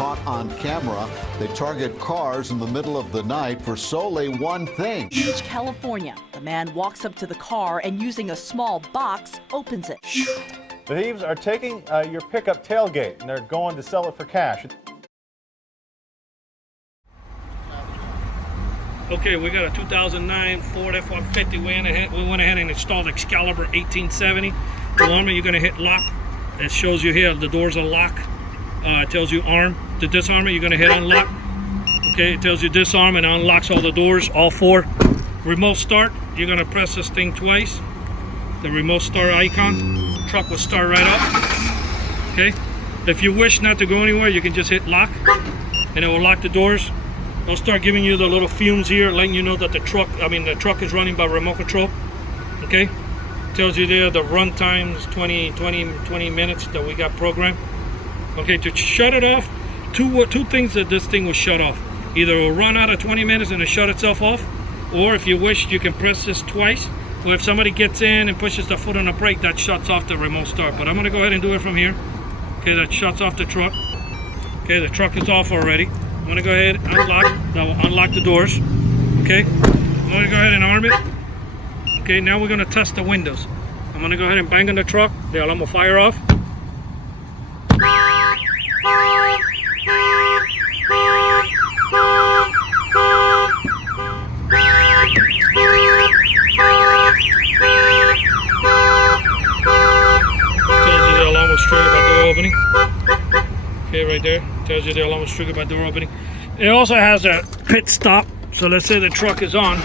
caught on camera. They target cars in the middle of the night for solely one thing. Beach, California. The man walks up to the car and using a small box, opens it. The thieves are taking your pickup tailgate and they're going to sell it for cash. Okay, we got a 2009 Ford F-150. We went ahead and installed Excalibur 1870. The armor, you're going to hit lock. It shows you here the doors are locked. It tells you arm. To disarm it, you're going to hit unlock. Okay, it tells you disarm and unlocks all the doors, all four. Remote start, you're going to press this thing twice. The remote start icon. Truck will start right up. Okay, if you wish not to go anywhere, you can just hit lock and it will lock the doors. It'll start giving you the little fumes here, letting you know that the truck is running by remote control. Okay, tells you there the run time is 20 minutes that we got programmed. Okay, to shut it off, two things that this thing will shut off. Either it will run out of 20 minutes and it'll shut itself off, or if you wish, you can press this twice. Or if somebody gets in and pushes the foot on the brake, that shuts off the remote start. But I'm going to go ahead and do it from here. Okay, that shuts off the truck. Okay, the truck is off already. I'm going to go ahead and unlock. That will unlock the doors. Okay, I'm going to go ahead and arm it. Okay, now we're going to test the windows. I'm going to go ahead and bang on the truck. The alarm will fire off. Triggered by door opening. Okay, right there tells you the alarm was triggered by door opening. It also has a pit stop. So let's say the truck is on,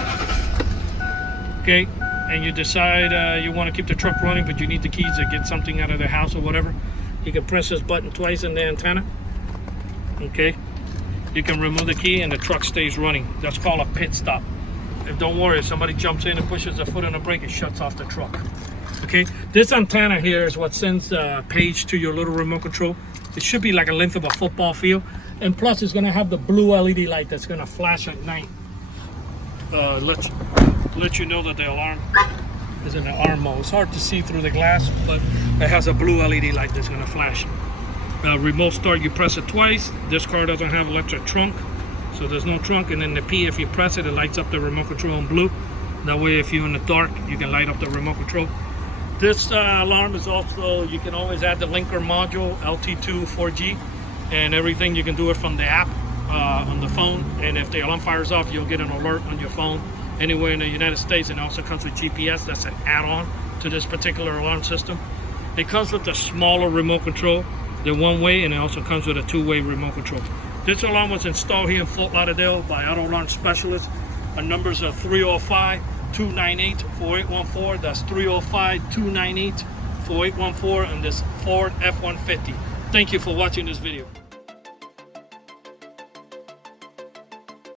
okay, and you decide you want to keep the truck running, but you need the keys to get something out of the house or whatever. You can press this button twice in the antenna. Okay, you can remove the key and the truck stays running. That's called a pit stop. If don't worry, if somebody jumps in and pushes the foot on the brake, it shuts off the truck. Okay, this antenna here is what sends the page to your little remote control. It should be like a length of a football field, and plus it's going to have the blue LED light that's going to flash at night. Let you know that the alarm is in the arm mode. It's hard to see through the glass, but it has a blue LED light that's going to flash. Remote start, you press it twice. This car doesn't have electric trunk, so there's no trunk. And then the P, if you press it, it lights up the remote control in blue. That way, if you're in the dark, you can light up the remote control. This alarm is also, you can always add the linker module, LT2 4G, and everything. You can do it from the app on the phone. And if the alarm fires off, you'll get an alert on your phone anywhere in the United States. And it also comes with GPS. That's an add-on to this particular alarm system. It comes with a smaller remote control, the one-way, and it also comes with a two-way remote control. This alarm was installed here in Fort Lauderdale by auto alarm specialists. Our numbers are 305-298-4814. That's 305-298-4814 on this Ford F-150. Thank you for watching this video.